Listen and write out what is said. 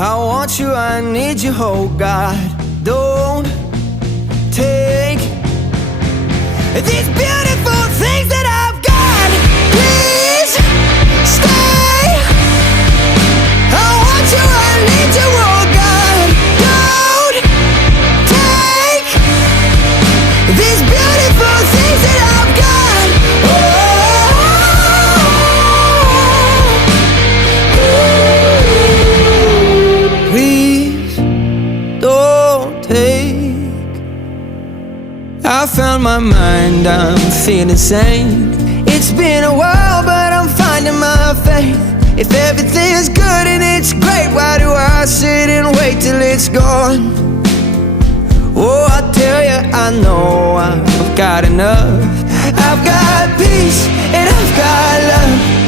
I want you, I need you, oh God. Don't take these beautiful things that I've got. Please stay. I want you, I need you, oh God. Don't take these beautiful things that I've got. Please don't take. I found my mind, I'm feeling sane. It's been a while, but I'm finding my faith. If everything's good and it's great, why do I sit and wait till it's gone? Oh, I tell you, I know I've got enough. I've got peace and I've got love.